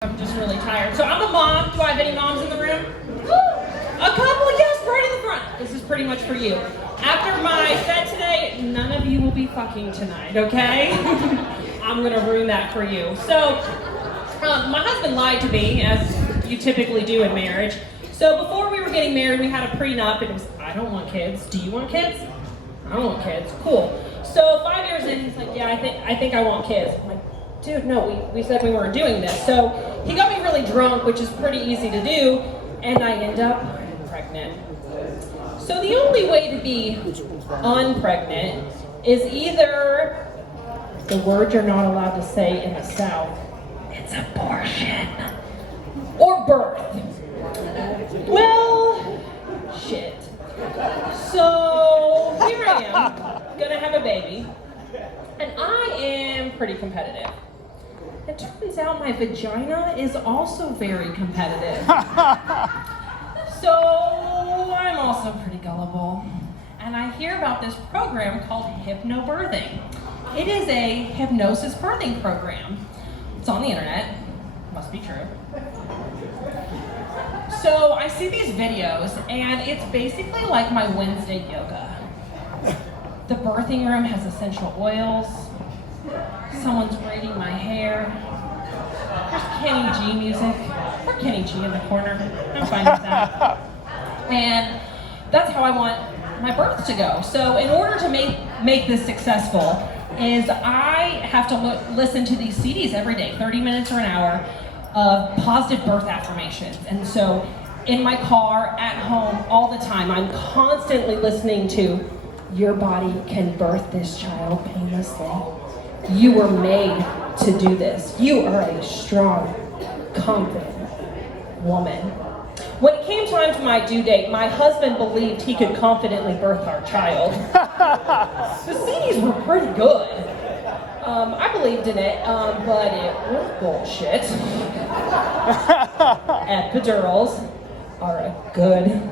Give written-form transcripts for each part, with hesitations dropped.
I'm just really tired. So I'm a mom. Do I have any moms in the room? A couple, yes, right in the front. This is pretty much for you. After my set today, none of you will be fucking tonight, okay? I'm gonna ruin that for you. So, my husband lied to me, as you typically do in marriage. So before we were getting married, we had a prenup. It was, I don't want kids. Do you want kids? I don't want kids. Cool. So 5 years in, he's like, yeah, I think I want kids. I'm like, dude, no, we said we weren't doing this. So he got me really drunk, which is pretty easy to do, and I end up pregnant. So the only way to be unpregnant is either the word you're not allowed to say in the South, it's abortion, or birth. Well, shit. So here I am, gonna have a baby, and I am pretty competitive. It turns out my vagina is also very competitive. So I'm also pretty gullible. And I hear about this program called hypnobirthing. It is a hypnosis birthing program. It's on the internet. Must be true. So I see these videos, and it's basically like my Wednesday yoga. The birthing room has essential oils. Someone's braiding my hair. There's Kenny G music. Or Kenny G in the corner. I'm fine with that. And that's how I want my birth to go. So in order to make this successful, is I have to listen to these CDs every day, 30 minutes or an hour, of positive birth affirmations. And so in my car, at home, all the time, I'm constantly listening to, your body can birth this child painlessly. You were made to do this. You are a strong, confident woman. When it came time for my due date, my husband believed he could confidently birth our child. The CDs were pretty good. I believed in it, but it was bullshit. Epidurals are a good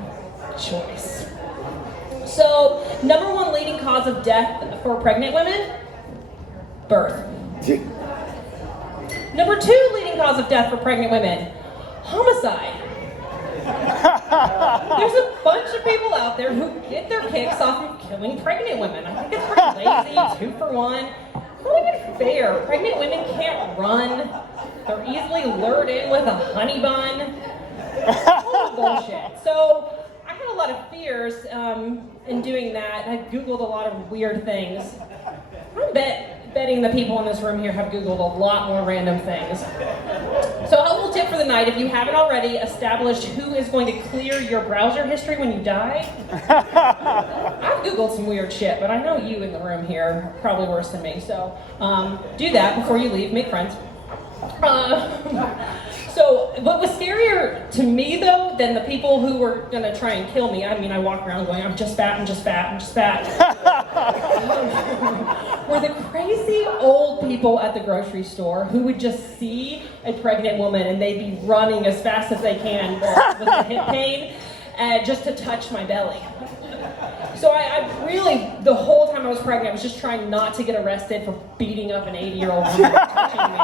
choice. So, number one leading cause of death for pregnant women? Birth. Number two leading cause of death for pregnant women? Homicide. There's a bunch of people out there who get their kicks off of killing pregnant women. I think it's pretty lazy, 2 for 1. It's not even fair. Pregnant women can't run. They're easily lured in with a honey bun. Total bullshit. So I had a lot of fears in doing that. I Googled a lot of weird things. I'm betting the people in this room here have Googled a lot more random things. So a helpful tip for the night, if you haven't already, establish who is going to clear your browser history when you die. I've Googled some weird shit, but I know you in the room here are probably worse than me. So do that before you leave, make friends. So what was scarier to me, though, than the people who were going to try and kill me, I mean, I walk around going, I'm just fat, I'm just fat, I'm just fat, were the crazy old people at the grocery store who would just see a pregnant woman and they'd be running as fast as they can with the hip pain just to touch my belly. So I really, the whole time I was pregnant, I was just trying not to get arrested for beating up an 80-year-old woman touching me.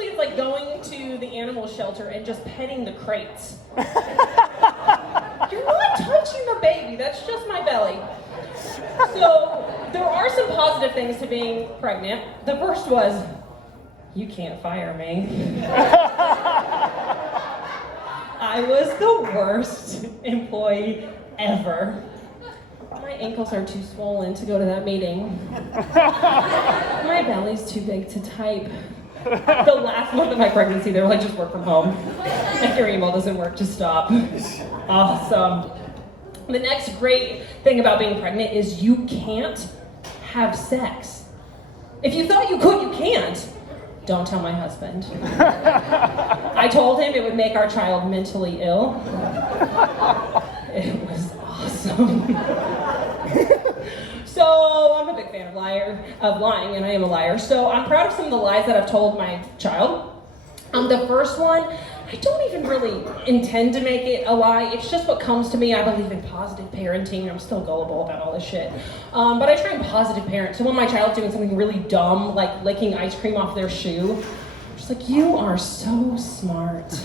It's like going to the animal shelter and just petting the crates. You're not touching the baby, that's just my belly. So there are some positive things to being pregnant. The first was, you can't fire me. I was the worst employee ever. My ankles are too swollen to go to that meeting. My belly's too big to type. The last month of my pregnancy, they were like, just work from home. If your email doesn't work, just stop. Awesome. The next great thing about being pregnant is you can't have sex. If you thought you could, you can't. Don't tell my husband. I told him it would make our child mentally ill. It was awesome. So I'm a big fan of lying, and I am a liar. So I'm proud of some of the lies that I've told my child. The first one, I don't even really intend to make it a lie. It's just what comes to me. I believe in positive parenting. I'm still gullible about all this shit. But I try and positive parent. So when my child's doing something really dumb, like licking ice cream off their shoe, just She's like, you are so smart.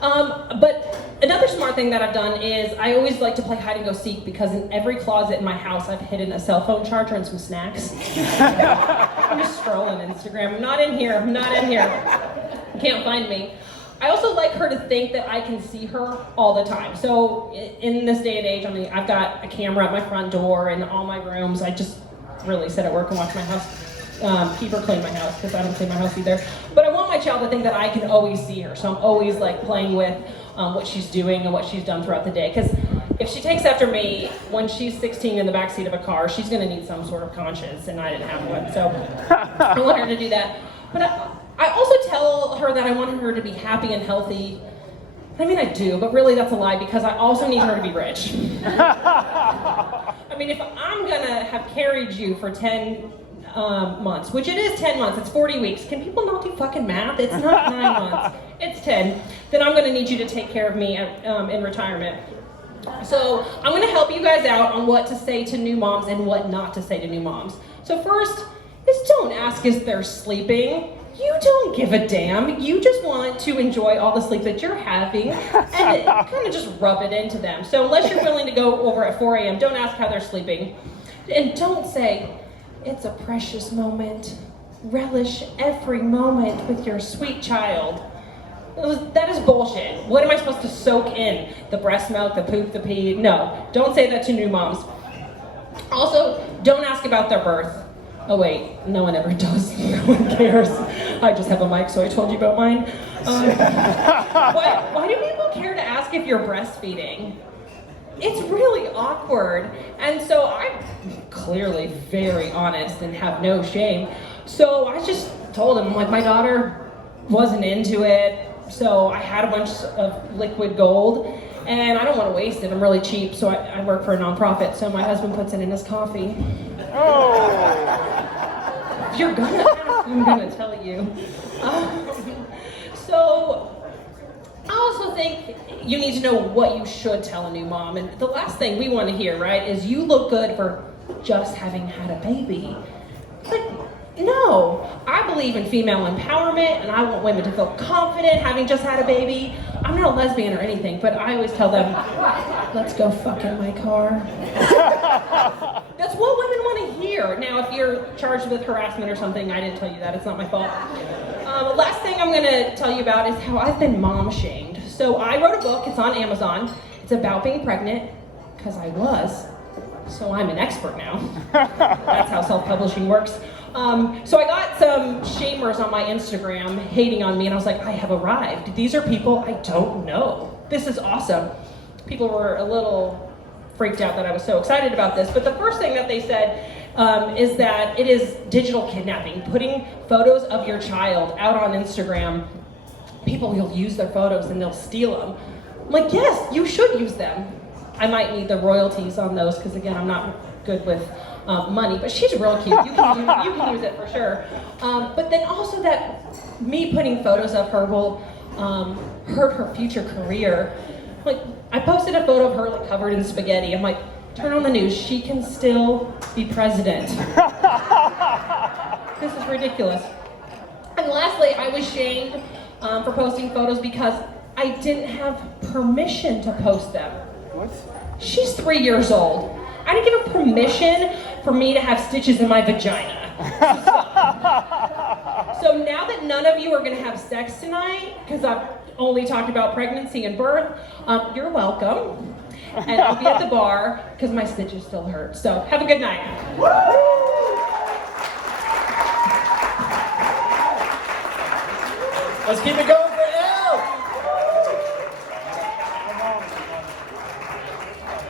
But another smart thing that I've done is I always like to play hide and go seek because in every closet in my house I've hidden a cell phone charger and some snacks. I'm just strolling Instagram. I'm not in here. You can't find me. I also like her to think that I can see her all the time. So in this day and age, I mean, I've got a camera at my front door and all my rooms. I just really sit at work and watch my house, keep her clean my house because I don't clean my house either. But I want my child to think that I can always see her. So I'm always like playing with what she's doing and what she's done throughout the day. Because if she takes after me, when she's 16 in the backseat of a car, she's going to need some sort of conscience, and I didn't have one. So I want her to do that. But I also tell her that I want her to be happy and healthy. I mean, I do, but really that's a lie because I also need her to be rich. I mean, if I'm gonna have carried you for 10 months, which it is 10 months, it's 40 weeks. Can people not do fucking math? It's not 9 months, it's 10. Then I'm gonna need you to take care of me in retirement. So I'm gonna help you guys out on what to say to new moms and what not to say to new moms. So first is don't ask if they're sleeping. You don't give a damn. You just want to enjoy all the sleep that you're having and kind of just rub it into them. So unless you're willing to go over at 4 a.m., don't ask how they're sleeping. And don't say, it's a precious moment. Relish every moment with your sweet child. That is bullshit. What am I supposed to soak in? The breast milk, the poop, the pee? No, don't say that to new moms. Also, don't ask about their birth. Oh wait, no one ever does. No one cares. I just have a mic, so I told you about mine. Why do people care to ask if you're breastfeeding? It's really awkward. And so I'm clearly very honest and have no shame. So I just told him, like, my daughter wasn't into it, so I had a bunch of liquid gold, and I don't want to waste it. I'm really cheap, so I work for a nonprofit, so my husband puts it in his coffee. Oh. If you're gonna ask, I'm gonna tell you. So I also think you need to know what you should tell a new mom. And the last thing we want to hear, right, is you look good for just having had a baby. Like, no, I believe in female empowerment and I want women to feel confident having just had a baby. I'm not a lesbian or anything, but I always tell them, let's go fuck in my car. That's what women want to hear. Now, if you're charged with harassment or something, I didn't tell you that, it's not my fault. Last thing I'm gonna tell you about is how I've been mom shamed. So I wrote a book, it's on Amazon. It's about being pregnant, because I was. So I'm an expert now. That's how self-publishing works. So I got some shamers on my Instagram hating on me, and I was like, I have arrived. These are people I don't know. This is awesome. People were a little freaked out that I was so excited about this, but the first thing that they said is that it is digital kidnapping, putting photos of your child out on Instagram. People will use their photos and they'll steal them. I'm like, yes, you should use them. I might need the royalties on those because, again, I'm not good with money, but she's real cute. You can use it for sure. But then also that me putting photos of her will hurt her future career. Like, I posted a photo of her like covered in spaghetti. I'm like, turn on the news. She can still be president. This is ridiculous. And lastly, I was shamed for posting photos because I didn't have permission to post them. What? She's 3 years old. I didn't give her permission for me to have stitches in my vagina. So now that none of you are going to have sex tonight, because I've only talked about pregnancy and birth, you're welcome. And I'll be at the bar because my stitches still hurt. So have a good night. Let's keep it going.